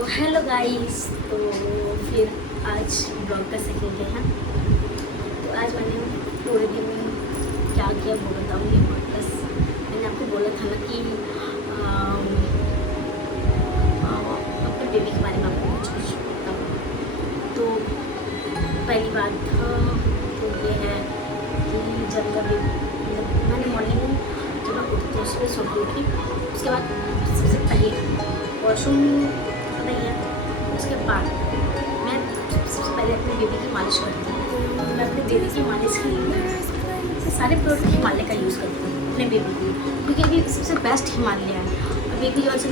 तो hello guys, तो फिर आज ब्लॉग का सेकंड डे है। तो आज मैंने पूरे दिन में क्या किया वो बताऊँगी। और प्लस मैंने आपको बोला था ना कि अपने बेबी के बारे में आपको कुछ बताऊँ। तो पहली बात तो ये है कि जब कभी मैंने मॉर्निंग जब मैं उठती हूँ उसमें सो उठी, उसके बाद सबसे पहले वॉशरूम नहीं है। उसके बाद मैं सबसे पहले अपने बेबी की मालिश करती हूँ। मैं अपने बेबी की मालिश के लिए सारे प्रोडक्ट हिमालय का यूज़ करती हूँ अपने बेबी के लिए, क्योंकि अभी सबसे बेस्ट हिमालय है। और बेबी जॉनसन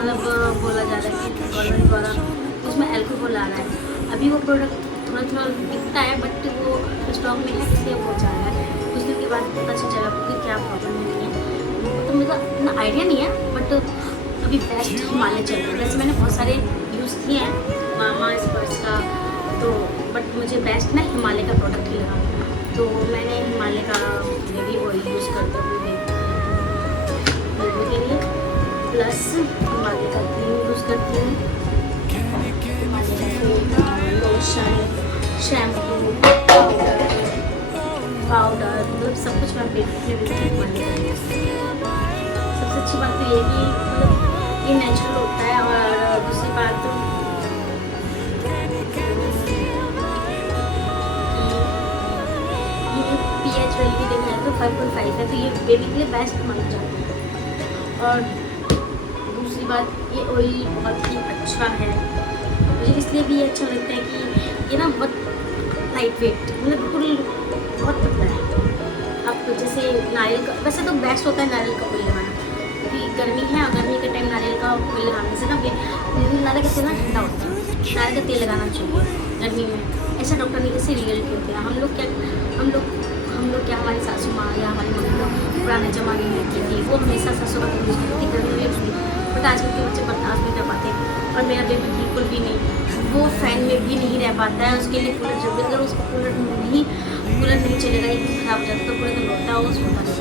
मतलब बोला जा रहा है कि गवर्नमेंट द्वारा उसमें अल्कोहल आ रहा है। अभी वो प्रोडक्ट थोड़ा थोड़ा दिखता है, बट वो स्टॉक में है, इसलिए वो जा रहा है। कुछ दिन के बाद पता चल जाएगा कि क्या प्रॉब्लम है। तो मुझे इतना आइडिया नहीं है, बट अभी बेस्ट हिमालय चल रहा है। वैसे मैंने बहुत सारे यूज़ किए हैं मामा स्पर्श का, तो बट मुझे बेस्ट ना हिमालय का प्रोडक्ट ही लगा। तो मैंने हिमालय का बेबी ऑयल यूज़ करता हूँ बेबी के लिए, प्लस हिमालय का क्रीम यूज़ करती हूँ, लोशन, शैम्पू, पाउडर मतलब सब कुछ मैं बेबी के लिए हिमालय का यूज़ करती हूँ। सबसे अच्छी बात तो ये कि मतलब ये नेचुरल होता है। और दूसरी बात तो ये pH वैल्यू भी देखा जाए तो 5.5 है, तो ये बेबी के लिए बेस्ट माना जाता है। और दूसरी बात ये ऑयल बहुत ही अच्छा है। मुझे इसलिए भी अच्छा लगता है कि ये ना बहुत लाइट वेट, मतलब बिल्कुल बहुत पतला है। अब जैसे नारियल का, वैसे तो बेस्ट होता है नारियल का ऑयल लगाना, गर्मी है और गर्मी के टाइम नारियल का ऑयल लगाने से ना नारियल का तेल ना ठंडा होता है। नारियल का तेल लगाना चाहिए गर्मी में, ऐसा डॉक्टर ने जैसे रियलिटी होती है। हम लोग क्या हमारी सासू माँ या हमारी मम्मी लोग पुराने ज़माने में की थी, वो हमेशा सरसों का तेल यूज़ करती थी गर्मी में। बट आजकल के बच्चे बर्दाश्त नहीं कर पाते, और मेरा बेबी बिल्कुल भी नहीं, वो फैन में भी नहीं रह पाता है। उसके लिए कूलर जब अगर उसको कूलर नहीं चलेगा, एक दिन खराब हो जाता तो पूरे दिन रोता है, वो सोता नहीं।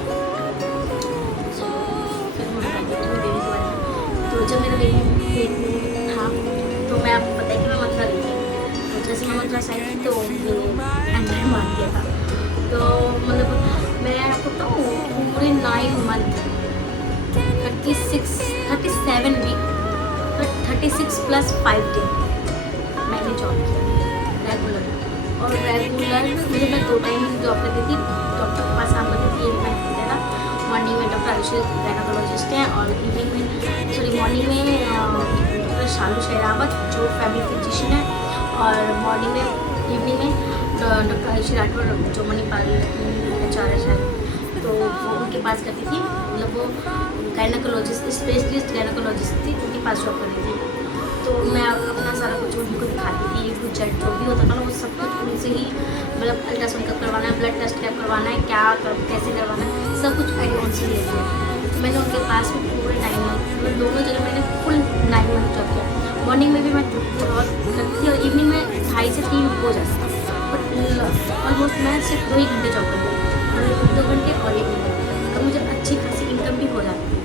तो जब मेरा बेबी पेट में था तो मैं आपको पता है कि मैं मथुरा गई थी। तो जैसे मैं मथुरा से आई थी तो ये एंड्रॉइड मार दिया था। तो मतलब मैं आपको बताऊँ पूरे 9 मंथ 37 वीक 36 प्लस 5 डे मैंने जॉब किया रेगुलर। और रेगुलर मुझे मैं 2 टाइम जॉब करती थी। डॉक्टर के पास काम करती थी, ये मैं देना मॉर्निंग में डॉक्टर आयुषी गायनोकोलॉजिस्ट हैं, और इवनिंग में मॉर्निंग में डॉक्टर शालू शेरावत जो फैमिली फिजिशियन है, और मॉर्निंग में इवनिंग में डॉक्टर आयुषी राठौर जो मणिपाल की HR है शायद, तो वो उनके पास करती थी। मतलब वो गायनोकोलॉजिस्ट स्पेशलिस्ट गायनोकोलॉजिस्ट थी, उनके पास जॉब करती थी। तो मैं अपना सारा कुछ उनको दिखाती थी, कुछ जेट जो भी होता था ना वो सब कुछ उनसे ही, मतलब अल्ट्रासाउंड कब करवाना है, ब्लड टेस्ट कब करवाना है, क्या कैसे करवाना है, सब कुछ आइडिया उनसे लेती है। मैंने उनके पास में पूरे 9 मंथ, मतलब दोनों जगह मैंने फुल 9 मंथ जॉब किया। मॉर्निंग में भी मैं बहुत करती थी और इवनिंग में 2.5 से 3 हो जाता था, बट ऑलमोस्ट मैं सिर्फ 2 ही घंटे जॉब करती हूँ, 2 घंटे और 1 घंटे, तो मुझे अच्छी खासी इनकम भी हो जाती है।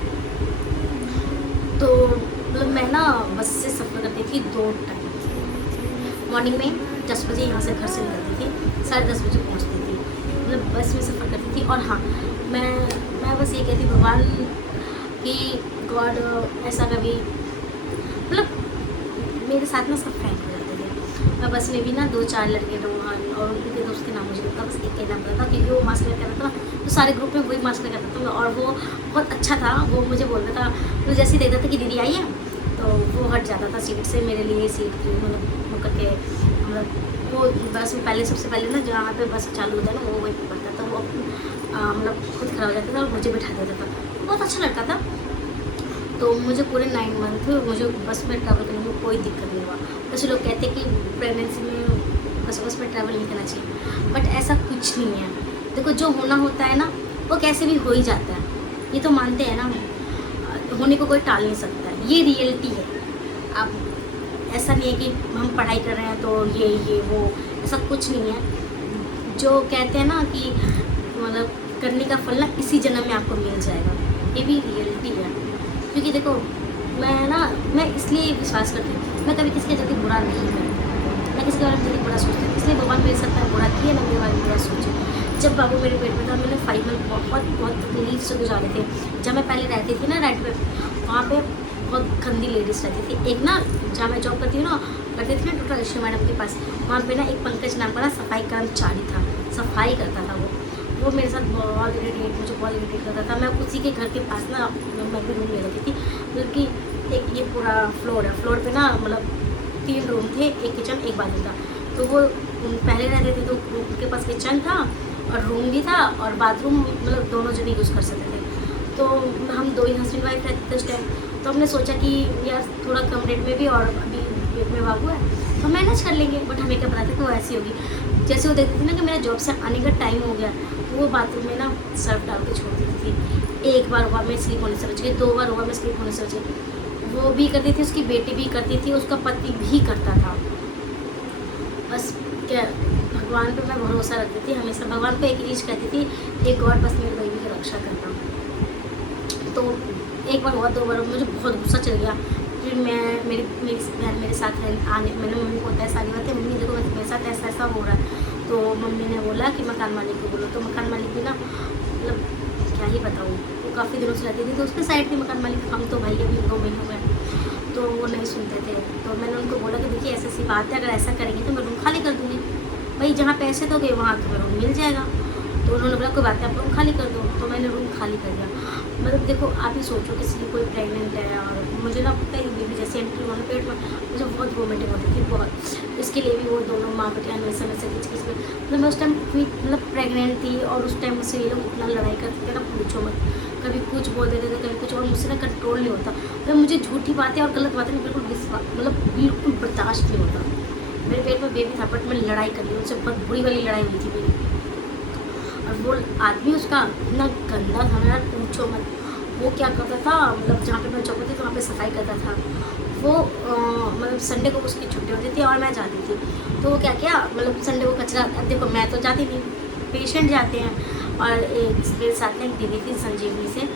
तो मतलब मैं ना बस से सफ़र करती थी 2 टाइम। मॉर्निंग में 10 बजे यहाँ से घर से निकलती थी, 10:30 बजे पहुँचती थी, मतलब बस में सफ़र करती थी। और हाँ, मैं बस ये कहती भगवान कि गॉड ऐसा कभी मतलब मेरे साथ ना सब फ्रेंड हो जाते थे। मैं बस में भी ना 2-4 लड़के रोहन और उनके दोस्त के नाम मुझे पता, बस एक नाम पता था, क्योंकि वो मास्क लगा रहता था, तो सारे ग्रुप में वही मास्क लगा रहता था। और वो बहुत अच्छा था, वो मुझे बोलता था, तो जैसे ही देखता था कि दीदी आई है तो वो हट जाता था सीट से मेरे लिए, सीट की मतलब वो करके, मतलब वो बस में पहले सबसे पहले ना जहाँ पे बस चालू होता है ना वो वहीं पर पड़ता था। वो मतलब खुद खड़ा हो जाता था और मुझे बैठा देता था, बहुत अच्छा लगता था। तो मुझे पूरे 9 मंथ मुझे बस में ट्रैवल करने में कोई दिक्कत नहीं हुआ। वैसे लोग कहते हैं कि प्रेगनेंसी में बस में ट्रैवल नहीं करना चाहिए, बट ऐसा कुछ नहीं है। देखो जो होना होता है ना वो कैसे भी हो ही जाता है, ये तो मानते हैं ना, होने को कोई टाल नहीं सकता है, ये रियलिटी है। आप ऐसा नहीं है कि हम पढ़ाई कर रहे हैं तो ये वो, ऐसा कुछ नहीं है। जो कहते हैं ना कि मतलब करने का फल ना इसी जन्म में आपको मिल जाएगा, ये भी रियलिटी है। क्योंकि देखो मैं इसलिए विश्वास करती हूँ, मैं कभी किसी का जल्दी बुरा नहीं करती, मैं किसी के बारे में जल्दी बुरा सोचती हूँ, इसलिए भगवान मेरे साथ ना बुरा किए ना मेरे बारे में बुरा सोचे। जब बाबू मेरे पेट में था मैंने 5 मंथ बहुत तकलीफ से गुजारे थे। जब मैं पहले रहती थी ना रेंट पे, वहाँ पे बहुत गंदी लेडीज़ रहती थी। एक ना जहाँ मैं जॉब करती थी ना टोटल ऋषि मैडम के पास, वहाँ पे ना एक पंकज नाम का ना सफाई कर्मचारी था, सफाई करता था वो मेरे साथ मुझे बहुत इरिटेट करता था। मैं उसी के घर के पास ना मैं भी रूम ले रखी थी, मतलब कि एक ये पूरा फ्लोर पे ना मतलब 3 रूम थे, एक किचन एक बाथरूम था। तो वो पहले रहते थे तो उनके पास किचन था और रूम भी था और बाथरूम, मतलब दोनों जने यूज़ कर सकते थे। तो हम 2 ही हस्बैंड वाइफ रहते थे उस टाइम। तो हमने सोचा कि यार थोड़ा कम रेट में भी और अभी पेट में बाबू है तो मैनेज कर लेंगे। बट हमें क्या पता था कि वो ऐसी होगी। जैसे वो देखती थी ना कि मेरा जॉब से आने का टाइम हो गया तो वो बाथरूम में ना सर्फ डाल के छोड़ देती थी। एक बार हुआ मैं स्लीप होने से बच गई, 2 बार हुआ मैं स्लीप होने से बच गई। वो भी करती थी, उसकी बेटी भी करती थी, उसका पति भी करता था। बस क्या भगवान पे मैं भरोसा रखती थी हमेशा। भगवान को एक ही चीज़ कहती थी, एक गॉड बस मेरे बेबी की रक्षा करना। तो एक बार हुआ, 2 बार मुझे बहुत गुस्सा चल गया। फिर मेरी बहन मेरे साथ आने, मैंने मम्मी को बताया सारी बातें, मम्मी देखो मेरे साथ ऐसा ऐसा हो रहा है। तो मम्मी ने बोला कि मकान मालिक को बोलो। तो मकान मालिक भी ना मतलब क्या ही बताऊँ, वो काफ़ी दिनों से रहती थी तो उसके साइड थी मकान मालिक। हम तो भाई अभी 2 महीने हुए तो वो नहीं सुनते थे। तो मैंने उनको बोला कि देखिए ऐसी बात है, अगर ऐसा करेंगे तो मैं रूम खाली कर दूँगी भाई, जहाँ पैसे दोगे वहाँ तुम्हें रूम मिल जाएगा। तो उन्होंने बोला कोई बात है आप रूम खाली कर दो। तो मैंने रूम खाली कर दिया। मतलब देखो आप ही सोचो किसी की कोई प्रेग्नेंट है और मुझे ना पता है बेबी जैसे एंट्री हुआ पेट में मुझे बहुत वोमिटिंग होती थी बहुत। इसके लिए भी वो दोनों माँ बेटियाँ वैसे किच किच में, मतलब मैं उस टाइम मतलब प्रेग्नेंट थी और उस टाइम मुझसे ये लोग इतना लड़ाई करते थे ना पूछो मत। कभी कुछ बोल देते थे कभी कुछ, और मुझसे ना कंट्रोल नहीं होता। मतलब मुझे झूठी बातें और गलत बातें बिल्कुल बिल्कुल बर्दाश्त नहीं होता। मेरे पेट में बेबी था बट मैं लड़ाई कर ली उनसे, बहुत बुरी वाली लड़ाई हुई थी मेरी। और वो आदमी उसका इतना गंदा था ना पूछो मत। वो क्या करता था, मतलब जहाँ पे मैं जॉब करती थी वहाँ पे सफाई करता था वो। मतलब संडे को उसकी छुट्टी होती थी और मैं जाती थी। तो वो क्या किया, मतलब संडे को कचरा, अब देखो मैं तो जाती नहीं, पेशेंट जाते हैं। और एक मेरे साथ में एक दीदी थी संजीवनी से,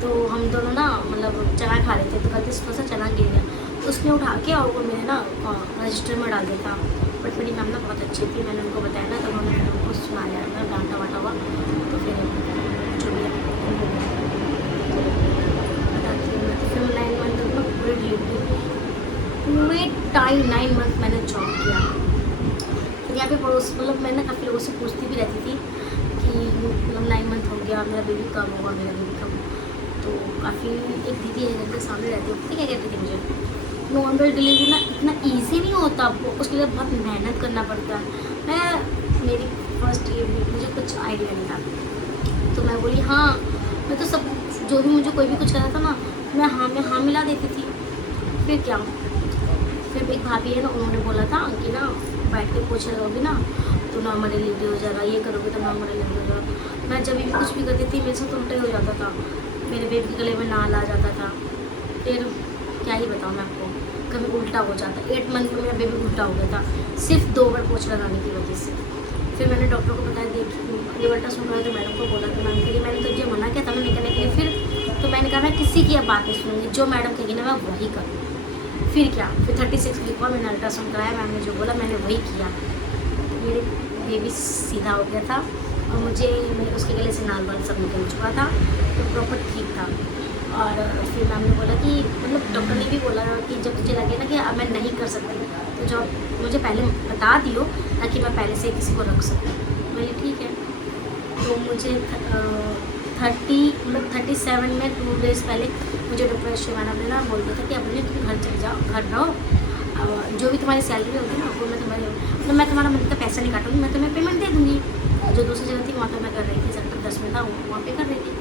तो हम दोनों ना मतलब चना खा रहे थे तो गलती से थोड़ा सा चना गिर गया। तो उसने उठा के और वो मेरे ना रजिस्टर में डाल देता। बट मेरी मैम ना बहुत अच्छी थी, मैंने उनको बताया ना तो उन्होंने फिर उनको सुनाया ना, डांटा वाटा हुआ। तो फिर जो भी बताती हूँ मैं। तो फिर 9 मंथ तक ना पूरे डिलीवरी पूरे टाइम 9 मंथ मैंने जॉब किया। फिर यहाँ पे पड़ोस मतलब मैं ना काफ़ी लोगों से पूछती भी रहती थी कि मतलब 9 मंथ हो गया, मेरा बेबी कब होगा, मेरा बेबी कब। तो काफ़ी एक दीदी है घर के सामने रहती है, क्या कहती थी मुझे नॉर्मल डिलीवरी ना इतना इजी नहीं होता, आपको उसके लिए बहुत मेहनत करना पड़ता है। मेरी फर्स्ट डिलीवरी मुझे कुछ आइडिया नहीं था। तो मैं बोली हाँ, मैं तो सब जो भी मुझे कोई भी कुछ कहता था ना मैं हाँ मिला देती थी। फिर क्या, फिर एक भाभी है ना उन्होंने बोला था कि ना बैठ के पोछे लगोगी ना तो नॉर्मल डिलीवरी हो जाएगा, ये करोगे तो नॉर्मल डिलीवरी हो जाएगा। मैं जब भी कुछ भी करती थी मेरे से तो उल्टा ही हो जाता था, मेरे बेबी के गले में नाल आ जाता था। फिर क्या ही बताऊँ मैं आपको, कभी उल्टा हो जाता। 8 मंथ में मेरा बेबी उल्टा हो गया था सिर्फ 2 बार पोछ लगाने की वजह से। फिर मैंने डॉक्टर को बताया, देखिए ये अल्ट्रासाउंड हुआ तो मैडम को बोला तो मैम के लिए मैंने तो ये मना किया था मैं करने के लिए। फिर तो मैंने कहा मैं किसी की अब बात नहीं सुनूंगी, जो मैडम कहेगी ना मैं वही करूँ। फिर क्या, फिर 36 वीक हुआ, मैंने अल्ट्रासाउंड कराया, मैम ने जो बोला मैंने वही किया। मेरे बेबी सीधा हो गया था और मुझे उसके गले से नाल वाल सब निकल चुका था, तो प्रॉपर ठीक था। और फिर मैम ने बोला कि मतलब डॉक्टर ने भी बोला कि जब तुझे लगे ना कि अब मैं नहीं कर सकती तो जब मुझे पहले बता दियो ताकि मैं पहले से किसी को रख सकूँ। मैंने ठीक है। तो मुझे 37 में 2 डेज़ पहले मुझे डॉक्टर शिवाना ने ना बोल दिया था कि अपने तुम घर चले जाओ, घर रहो, जो भी तुम्हारी सैलरी होगी ना वो मैं तुम्हारे मतलब मैं तुम्हारा मंथ का पैसा नहीं काटूँगी, मैं तुम्हें पेमेंट दे दूँगी। जो दूसरी जगह थी वहाँ पर मैं कर रही थी, सेक्टर 10 में था वहाँ पे कर रही थी।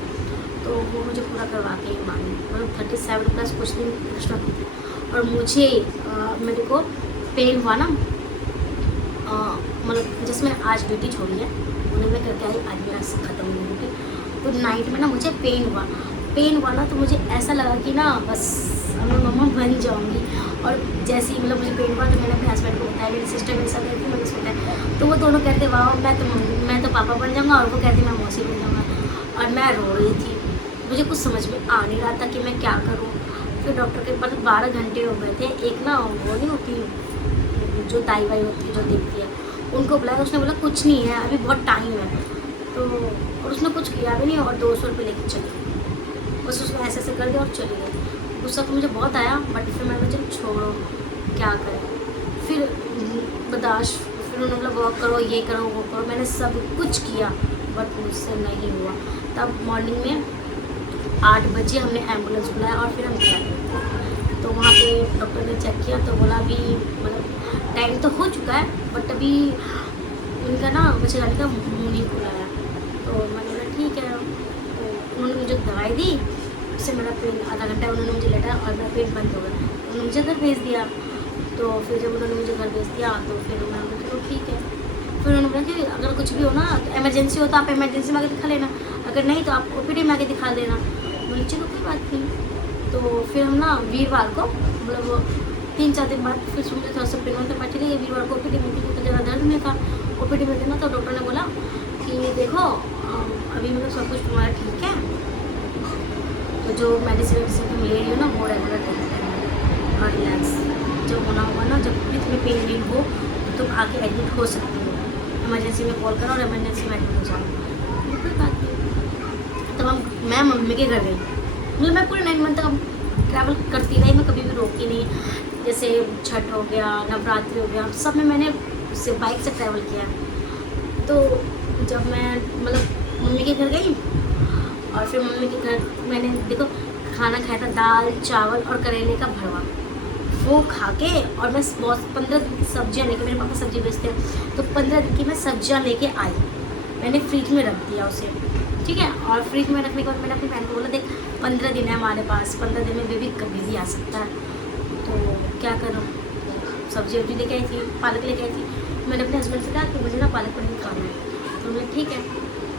तो वो मुझे पूरा करवा के ही मांगी, मतलब 37 प्लस कुछ दिन एक्स्ट्रा थी। और मुझे मेरे को पेन हुआ ना, मतलब जैसे मैंने आज ड्यूटी छोड़ी है उन्हें मैं करके आई, आज मेरा ख़त्म हुई ड्यूटी। तो नाइट में ना मुझे पेन हुआ ना तो मुझे ऐसा लगा कि ना बस मैं मम्मा बन जाऊँगी। और जैसे ही मतलब मुझे पेन हुआ तो मैंने अपने हस्बैंड को बताया, मेरी सिस्टर मेरे साथ गई थी, मैंने उसको बताया। तो वो दोनों कहते वाह मैं तो पापा बन जाऊँगा, और वो कहती मैं मौसी बन जाऊँगा। और मैं रो रही थी, मुझे कुछ समझ में आ नहीं रहा था कि मैं क्या करूँ। फिर डॉक्टर के पास 12 घंटे हो गए थे। एक ना वो नहीं होती जो दाई वाई होती है जो देखती है, उनको बुलाया, उसने बोला कुछ नहीं है अभी बहुत टाइम है। तो और उसने कुछ किया भी नहीं और 200 रुपये लेके चली गई। बस उसने ऐसे ऐसे कर दिया और चली गई। गुस्सा तो मुझे बहुत आया, बट फिर मैंने चल छोड़ो क्या करें। फिर बर्दाश्त, फिर उन्होंने बोला वॉक करो, ये करो, वो करो। मैंने सब कुछ किया बट मुझसे नहीं हुआ। तब मॉर्निंग में 8 बजे हमने एम्बुलेंस बुलाया और फिर हम गए। तो वहाँ पे डॉक्टर ने चेक किया तो बोला अभी मतलब टाइम तो हो चुका है बट अभी उनका ना बच्चेदानी का मुँह नहीं खुला है। तो मैंने बोला ठीक है। तो उन्होंने मुझे दवाई दी, उससे मेरा पेन आधा घंटा उन्होंने मुझे लेटा और मेरा पेन बंद हो गया। उन्होंने मुझे घर भेज दिया। तो फिर जब उन्होंने मुझे घर भेज दिया तो फिर मैंने बोला चलो ठीक है। फिर उन्होंने बोला कि अगर कुछ भी हो ना तो इमरजेंसी हो तो आप इमरजेंसी में आके दिखा लेना, अगर नहीं तो आप OPD में आके दिखा देना। बोले चलो कोई बात नहीं। तो फिर हम ना वीरवार को मतलब 3-4 दिन बाद फिर सुनते थोड़ा सा पेन होता है, चलिए वीरवार को OPD में तो ज़्यादा दर्द में था। OPD में देना तो डॉक्टर ने बोला कि देखो अभी मतलब सब कुछ तुम्हारा ठीक है, तो जो मेडिसिन तुम ले रही हो ना वो रेगुलर देते हैं और रिलैक्स। जब होना होगा ना, जब भी तुम्हें पेन वेन हो तो तुम आके एडमिट हो सकती हो, इमरजेंसी में कॉल करो और इमरजेंसी में एडमिट हो जाओ। कोई बात नहीं। तब मैं मम्मी के घर गई। मतलब मैं पूरे 9 मंथ तक ट्रैवल करती रही, मैं कभी भी रोकी नहीं। जैसे छठ हो गया, नवरात्रि हो गया, सब में मैंने सिर्फ बाइक से ट्रैवल किया। तो जब मैं मतलब मम्मी के घर गई और फिर मम्मी के घर मैंने देखो खाना खाया था, दाल चावल और करेले का भरवा। वो खा के और मैं बहुत 15 दिन की सब्जियाँ लेके, मेरे पापा सब्जी बेचते हैं तो 15 दिन की मैं सब्जियाँ लेके आई। मैंने फ्रिज में रख दिया उसे, ठीक है। और फ्रिज में रखने के बाद मैंने अपनी बहन को बोला देख 15 दिन है हमारे पास, 15 दिन में बेबी कभी भी आ सकता है, तो क्या करूँ। सब्जी वब्जी लेके आई थी, पालक लेके आई थी। मैंने अपने हस्बैंड से कहा कि मुझे ना पालक पनीर खाना है, तो मैं ठीक है।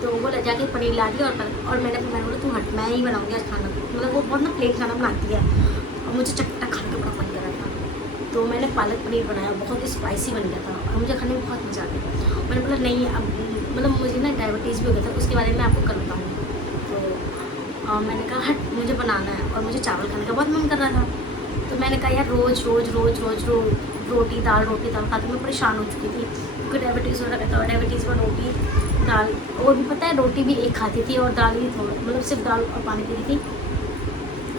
तो वो ले जाके पनीर ला दिया और पालक, और मैंने अपनी बहन बोला तू हट मैं ही बनाऊँगी आज खाना। मतलब वो बहुत ना प्लेन खाना बनाती है और मुझे चटपटा खाने का बड़ा मन कर रहा था। तो मैंने पालक पनीर बनाया, बहुत स्पाइसी बन गया था और मुझे खाने में बहुत मज़ा आ गया। मैंने बोला नहीं अब मतलब मुझे ना डायबिटीज़ भी हो गया था, उसके बारे में आपको कर बताऊँ। तो मैंने कहा हट मुझे बनाना है और मुझे चावल खाने का बहुत मन कर रहा था। तो मैंने कहा यार रोज़ रोटी दाल खा के मैं परेशान हो चुकी थी, क्योंकि डायबिटीज़ हो रहा था। और डायबिटीज़ में रोटी दाल, और भी पता है रोटी भी एक खाती थी और दाल भी थोड़ा, मतलब सिर्फ दाल और पानी पी रही थी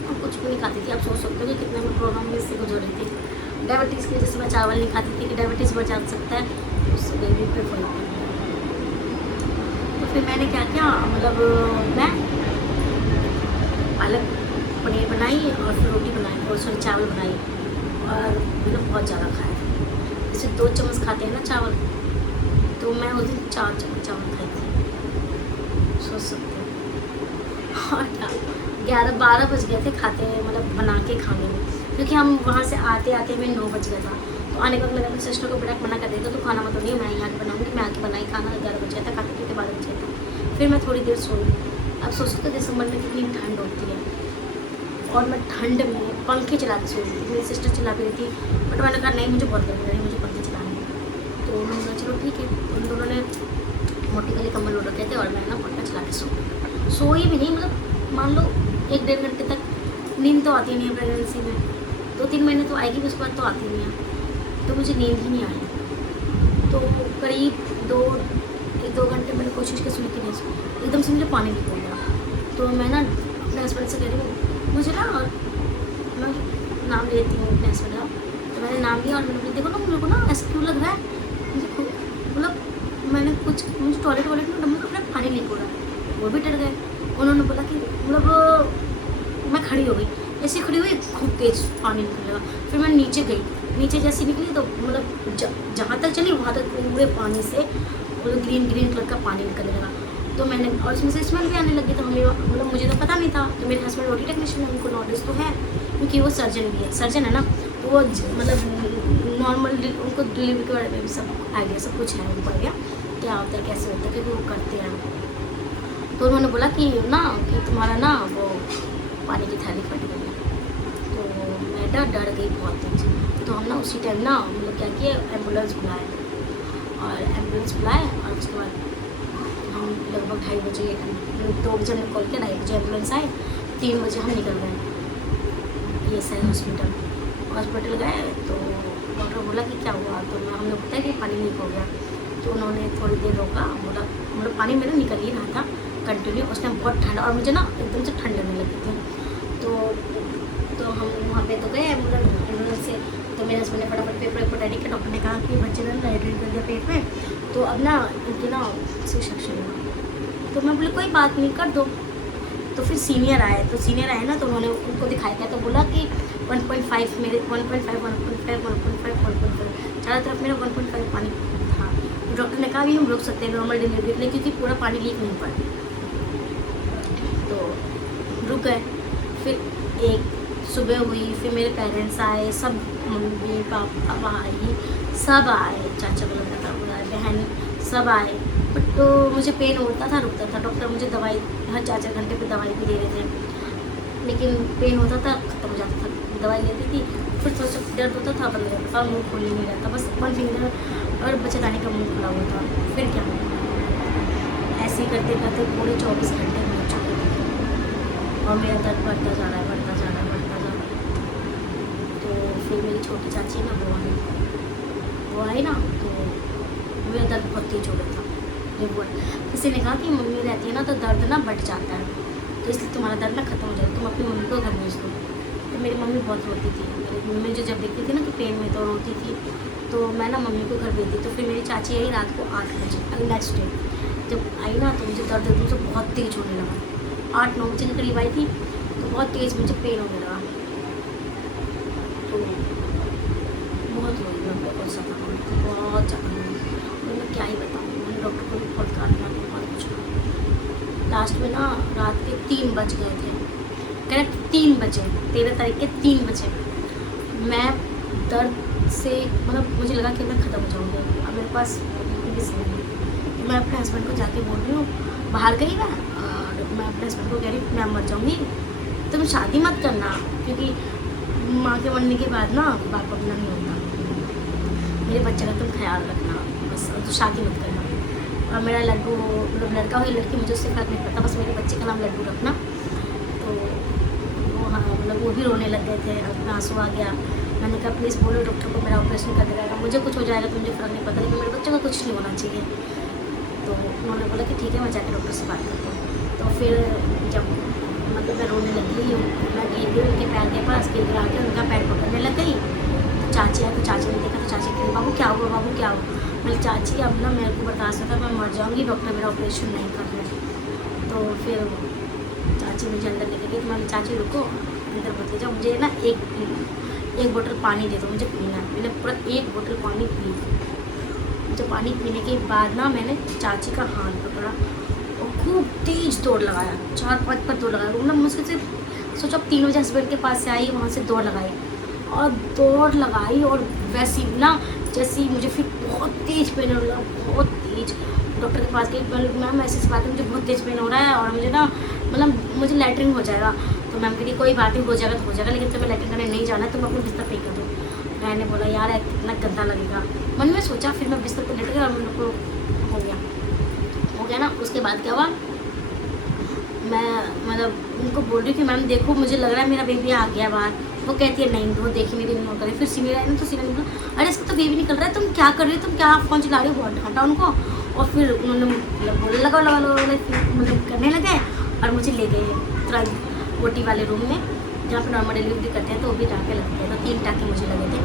और कुछ भी नहीं खाती थी। आप सोच सकते हो कि कितने में प्रॉब्लम में इससे गुजर रही थी। डायबिटीज़ की वजह से मैं चावल नहीं खाती थी कि डायबिटीज़ बढ़ जा सकता है, उससे बेबी पे फर्क पड़ गया। तो फिर मैंने क्या किया, मतलब मैं पालक पनीर बनाई और फिर रोटी बनाई और सॉरी चावल बनाई और मतलब बहुत ज़्यादा खाया। जैसे 2 चम्मच खाते हैं ना चावल, तो मैं उस दिन 4 चम्मच चावल खाई थी, सोच सकते हो। और 11-12 बज गए थे खाते मतलब बना के खाने में, क्योंकि हम वहाँ से आते आते हमें 9 बज गया था। तो आने के बाद मैंने अपनी सिस्टर को बेटा मना कर दिया था तो खाना मत नहीं, मैं यहाँ बनाऊँगी। मैं आके बनाई खाना, 11 बज गया था, खाते पीते 12 बज गया था। फिर मैं थोड़ी देर सोई। अब सोच सकते दिसंबर में कितनी ठंड होती है और मैं ठंड में पंखे चला के सो रही थी। मेरी सिस्टर चला भी रही थी बट मैंने कहा नहीं मुझे बहुत गर्मी लगी, मुझे पंखे चलाने। तो उन्होंने कहा चलो ठीक है। उन दोनों ने मोटी गली कंबल उड़ रखे थे और मैं ना पंखा चला के सोई भी नहीं। मतलब मान लो 1-1.5 घंटे तक नींद तो आती नहीं है प्रेगनेंसी में, 2-3 महीने तो आएगी, उसके बाद तो आती नहीं है। तो मुझे नींद ही नहीं आई। तो करीब 1-2 घंटे मैंने कोशिश की सुनी कि नहीं सुनी, एकदम से मुझे पानी निकल गया। तो मैं ना अपने हस्बैंड से कह रही हूँ मुझे ना, मैं नाम लेती हूँ अपने हस्बैंड का। तो मैंने नाम लिया और मैंने बोला देखो ना मुझे को ना ऐसा क्यों लग रहा है, मुझे मतलब मैंने कुछ मुझे टॉयलेट में अपना पानी लीक हो रहा है। वो भी डर गए। उन्होंने बोला कि मतलब मैं खड़ी हो गई, ऐसे खड़ी हुई खूब तेज पानी निकल लगा। फिर मैं नीचे गई, नीचे जैसे निकली तो मतलब जहाँ तक चली वहाँ तक पूरे पानी से मतलब ग्रीन कलर का पानी निकलने लगा। तो मैंने और उसमें से स्मेल भी आने लगी। तो हमें मतलब मुझे तो पता नहीं था। तो मेरे हस्बैंड रोटी टेक्नीशियन है, उनको नॉलेज तो है क्योंकि वो सर्जन है ना, तो वो मतलब नॉर्मल उनको डिलीवरी के बारे में भी सब आइडिया, सब कुछ है उनको आइडिया क्या होता है कैसे होता है, क्योंकि वो करते हैं। तो उन्होंने बोला कि ना कि तुम्हारा ना वो पानी की थैली फट गई है। तो मैं डर गई बहुत तेज। तो हम ना उसी टाइम ना मतलब क्या किए एम्बुलेंस बुलाए और उसके बाद हम लगभग 2:30 बजे 2 बजे ने कॉल किया, 2:30 बजे एम्बुलेंस आए, 3 बजे हम निकल गए ESI हॉस्पिटल गए तो डॉक्टर बोला कि क्या हुआ, तो हमने बताया कि पानी लीक हो गया। तो उन्होंने थोड़ी देर रोका, बोला मतलब पानी मेरा निकल ही रहा था कंटिन्यू, उस टाइम बहुत ठंडा और मुझे ना एकदम से ठंड लगने लगी थी। तो हम वहाँ पे तो गए एम्बुलेंस से। तो मेरे हस्बैंड ने फटाफट पेपर रेडी किया। डॉक्टर ने कहा कि बच्चे ने हाइड्रेट कर दिया पेट में, तो अब ना उनकी ना सी सेक्शन हुआ। तो मैं बोले कोई बात नहीं, कर दो। तो फिर सीनियर आए ना, तो उन्होंने उनको दिखाया था, तो बोला कि 1.5 मेरे 1.5 चारों तरफ मेरा 1.5 पानी था। तो डॉक्टर ने कहा भी हम रोक सकते हैं नॉर्मल डिलीवरी के लिए, क्योंकि पूरा पानी लीक नहीं पड़ा। तो रुक गए। फिर एक सुबह हुई, फिर मेरे पेरेंट्स आए, सब मम्मी पापा भाई सब आए, चाचा को लगा था बुलाए, बहन सब आए। बट तो मुझे पेन होता था, रुकता था। डॉक्टर मुझे दवाई हर 4-4 घंटे पे दवाई भी दे रहे थे, लेकिन पेन होता था, खत्म हो जाता था। दवाई लेती थी, फिर थोड़ा सा दर्द होता था, बंद हो जाता था, मुँह खोल नहीं रहता, बस 1 फिंगर और बच्चेदानी का मुँह खुला हुआ था। फिर क्या, ऐसे ही करते करते पूरे 24 घंटे हो चुके थे और मेरा दर्द बढ़ता जा रहा है। तो फिर मेरी छोटी चाची है ना, वो आई ना, तो मेरा दर्द बहुत तेज हो गया था। किसी ने कहा कि मम्मी रहती है ना तो दर्द ना बढ़ जाता है, तो इसलिए तुम्हारा दर्द ना खत्म हो जाए, तुम अपनी मम्मी को घर भेज दो। तो मेरी मम्मी बहुत रोती थी, मेरी मम्मी जो जब देखती थी ना कि पेन में तो रोती थी, तो मैं ना मम्मी को घर भेजती। तो फिर मेरी चाची आई रात को 8 बजे, नेक्स्ट डे जब आई ना, तो मुझे दर्द एकदम से बहुत तेज होने लगा। 8-9 बजे के करीब आई थी, तो बहुत तेज़ मुझे पेन होने लगा। तो बहुत रोई मैं, बहुत ज़्यादा रोई। मैं क्या ही बताऊँ, मैंने डॉक्टर को भी बहुत काटना था, बहुत कुछ। लास्ट में ना रात के 3 बज गए थे, करेक्ट 3 बजे, 13 तारीख के 3 बजे। मैं दर्द से मतलब मुझे लगा कि मैं ख़त्म हो जाऊँगी, अब मेरे पास किसी नहीं। तो मैं अपने हस्बैंड को जाके बोल रही हूँ, बाहर गई मैं, और मैं अपने हस्बैंड को कह रही हूँ मैं मर जाऊँगी, तुम शादी मत करना, क्योंकि माँ के मरने के बाद ना बाप अपना नहीं होता, मेरे बच्चे का तुम ख्याल रखना बस, तो शादी मत करना। और मेरा लड्डू मतलब लड़का हो या लड़की मुझे उससे फर्क नहीं पड़ता, बस मेरे बच्चे का नाम लड्डू रखना। तो वो हाँ मतलब वो भी रोने लग गए थे, अपना आंसू आ गया। मैंने कहा प्लीज़ बोलो डॉक्टर को मेरा ऑपरेशन कर देगा, मुझे कुछ हो जाएगा तो मुझे फ़र्क नहीं पड़ता, लेकिन मेरे बच्चे को कुछ नहीं होना चाहिए। तो उन्होंने बोला कि ठीक है मैं जाकर डॉक्टर से बात करती हूँ। तो फिर जब मतलब मैं रोने लगी, मैं गिर गई उनके पैर के पास, गिर गिरा के उनका पैर पकड़ने लग गई। तो चाची आई, तो चाची ने देखा, तो चाची कही बाबू क्या हुआ, बाबू क्या हुआ। मेरी चाची अब ना मेरे को बर्दाश्त होता, मैं मर जाऊँगी, डॉक्टर मेरा ऑपरेशन नहीं कर रहे। तो फिर चाची मुझे अंदर लेके गई। तुम्हारी चाची रुको अंदर मत ले जाओ, मुझे ना एक बोतल पानी दे दो, मुझे पीना है। मैंने पूरा 1 बोतल पानी पी। जब पानी पीने के बाद ना मैंने चाची का हाथ पकड़ा और खूब तेज दौड़ लगाया, 4-5 पर दौड़ लगाया। मतलब मुझसे से सोचो अब 3 बजे हस्बैंड के पास से आई, वहाँ से दौड़ लगाई और वैसी ना जैसी मुझे फिर बहुत तेज़ पेन हो रहा, बहुत तेज़। डॉक्टर के पास गई, मैम ऐसी बात है मुझे बहुत तेज़ पेन हो रहा है और मुझे ना मतलब मुझे लैट्रिन हो जाएगा। तो मैम कही कोई बात नहीं, हो जाएगा तो हो जाएगा, लेकिन तुम्हें लैट्रिन करने नहीं जाना है, तुम अपने बिस्तर पे कर दो। मैंने बोला यार कितना गंदा लगेगा, मन में सोचा। फिर मैं बिस्तर पर लेट गया और मेरे को हो गया ना। उसके बाद क्या हुआ, मैं मतलब उनको बोल रही थी मैम देखो मुझे लग रहा है मेरा बेबी आ गया बाहर। वो कहती है नहीं, वो देखी मेरी इग्नोर करे। फिर सीनियर आई ना, तो सीनियर ने बोला अरे इसका तो बेबी निकल रहा है, तुम क्या कर रही हो, तुम क्या फ़ोन चला रही हो। बहुत डांटा उनको और फिर उन्होंने बोलने लगा मतलब करने लगे और मुझे ले गए तुरंत ओटी वाले रूम में, जहाँ पर नॉर्मल डिलीवरी करते हैं, तो वो भी टाँके लगते हैं। तो 3 टाँके मुझे लगे थे,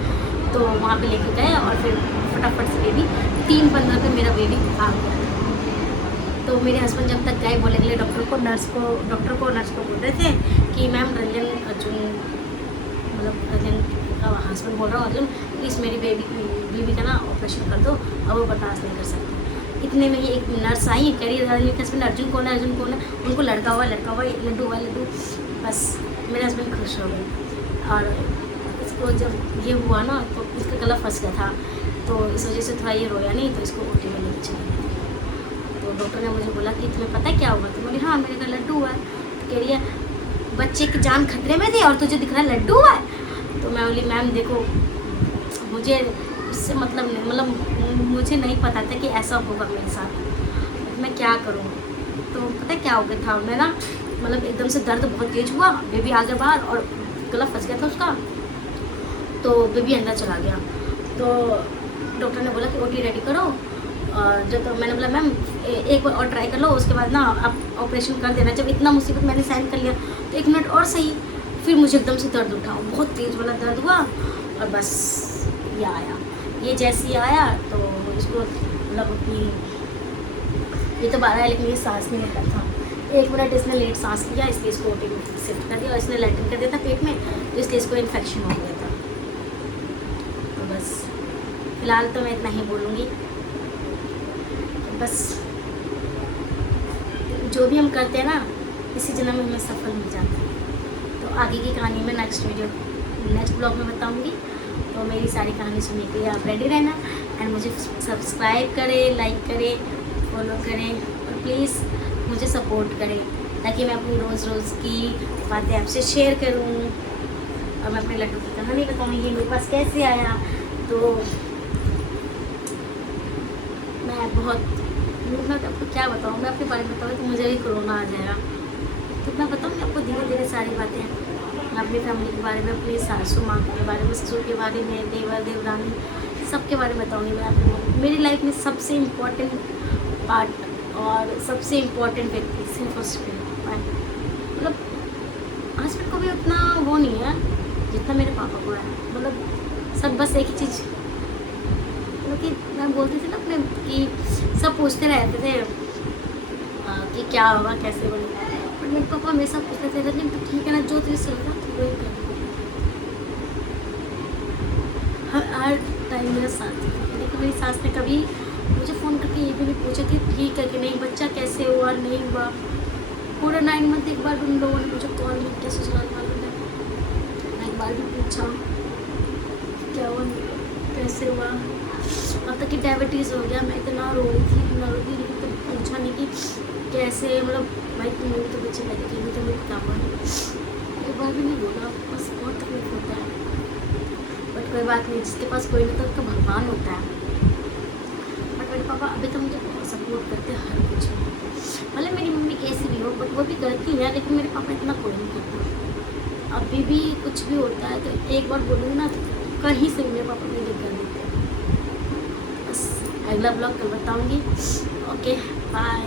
तो वहाँ पे लेके गए और फिर फटाफट से बेबी 3:15 पे मेरा बेबी आ गया। तो मेरे हस्बैंड जब तक गए बोले गए डॉक्टर को नर्स को बोल रहे थे कि मैम रंजन का हस्बैंड बोल रहा हूँ अर्जुन, प्लीज़ मेरी बेबी का ना ऑपरेशन कर दो, अब वो बर्दाश्त नहीं कर सकते। इतने में ही एक नर्स आई, कह रही है हस्बैंड अर्जुन कौन है, उनको लड़का हुआ लड्डू। बस मेरे हस्बैंड खुश हो गए। और इसको जब ये हुआ ना तो इसका गला फंस गया था, तो इस वजह से थोड़ा ये रोया नहीं, तो इसको ओटी में लेके चले गए। तो डॉक्टर ने मुझे बोला कि तुम्हें पता है क्या हुआ, तो बोली हाँ मेरे का लड्डू हुआ है। तो कह रही है बच्चे की जान खतरे में थी और तुझे दिख रहा है लड्डू हुआ है। तो मैं बोली मैम देखो मुझे इससे मतलब नहीं, मतलब मुझे नहीं पता था कि ऐसा होगा मेरे साथ, मैं क्या करूँ। तो पता है क्या हो गया था, मैं ना मतलब एकदम से दर्द बहुत तेज़ हुआ, बेबी आ गया बाहर और गला फंस गया था उसका, तो बेबी अंदर चला गया। तो डॉक्टर ने बोला कि ओटी रेडी करो। और जब तो मैंने बोला मैम एक बार और ट्राई कर लो, उसके बाद ना आप ऑपरेशन कर देना। जब इतना मुसीबत मैंने सहन कर लिया तो 1 मिनट और सही। फिर मुझे एकदम से दर्द उठा, बहुत तेज़ वाला दर्द हुआ और बस ये आया। ये जैसे ही आया तो इसको मतलब अपनी, ये तो 12 है लेकिन ये सांस नहीं लेता था। 1 मिनट इसने लेट सांस लिया, इसलिए इसको ओटी में शिफ्ट कर दिया। और इसने लैट्रिन कर दिया था पेट में, तो इसलिए इसको इन्फेक्शन हो गया था। तो बस फिलहाल तो मैं इतना ही बोलूँगी। बस जो भी हम करते हैं ना, इसी जन्म में हमें सफल मिल जाता है। तो आगे की कहानी मैं नेक्स्ट ब्लॉग में बताऊँगी। तो मेरी सारी कहानी सुनने के लिए आप रेडी रहना एंड मुझे सब्सक्राइब करें, लाइक करें, फॉलो करें और प्लीज़ मुझे सपोर्ट करें, ताकि मैं अपनी रोज़ रोज़ की बातें आपसे शेयर करूं। और मैं अपने लड्डू की कहानी बताऊंगी मेरे पास कैसे आया। तो मैं आपको क्या बताऊँ, मैं अपने बारे में बताऊँ तो मुझे भी कोरोना आ जाएगा। तो मैं बताऊँगी आपको धीरे धीरे सारी बातें। मैं अपनी फैमिली के बारे में, अपनी सासू माँ के बारे में, ससुर के बारे में, देवर देवरानी सबके बारे में बताऊँगी मैं आपको। मेरी लाइफ में सबसे इम्पोर्टेंट पार्ट और सबसे इम्पोर्टेंट व्यक्ति सिर्फ और सिर्फ मतलब हस्बैंड को भी उतना वो नहीं है जितना मेरे पापा को है। मतलब सब बस एक ही चीज़, मतलब कि मैं बोलती थी ना अपने कि सब पूछते रहते थे कि क्या होगा, कैसे बनेगा, बट मेरे पापा हमेशा पूछते थे लेकिन तो ठीक है ना, जो तुझे चल रहा तो वही कर। हर टाइम मेरा साथ दिया। लेकिन मेरी सास ने कभी मुझे फ़ोन करके ये भी नहीं पूछा कि ठीक है कि नहीं, बच्चा कैसे हुआ नहीं हुआ। पूरा 9 मंथ एक बार उन लोगों ने मुझे कॉल नहीं किया, ससुराल वालों ने। मैं एक बार भी पूछा क्या हुआ, कैसे हुआ। अब तक कि डायबिटीज़ हो गया, मैं इतना रो रही थी लेकिन तो पूछा नहीं कि कैसे, मतलब भाई तुम्हें भी तो बच्चे लगे थे, तो मेरे क्या हुआ। एक बार भी नहीं बोला, बस बहुत तकलीफ होता है। बट कोई बात नहीं, जिसके पास कोई नहीं तो उसका भगवान होता है। बट मेरे पापा अभी तो मुझे बहुत सपोर्ट करते हैं हर कुछ में। भले मेरी मम्मी कैसी भी हो बट वो भी करती है, लेकिन मेरे पापा इतना कोई नहीं करता। अभी भी कुछ भी होता है तो एक बार बोलूँगी ना, कहीं से मेरे पापा मेरे कर देते हैं। बस अगला ब्लॉग कल बताऊँगी। Okay bye.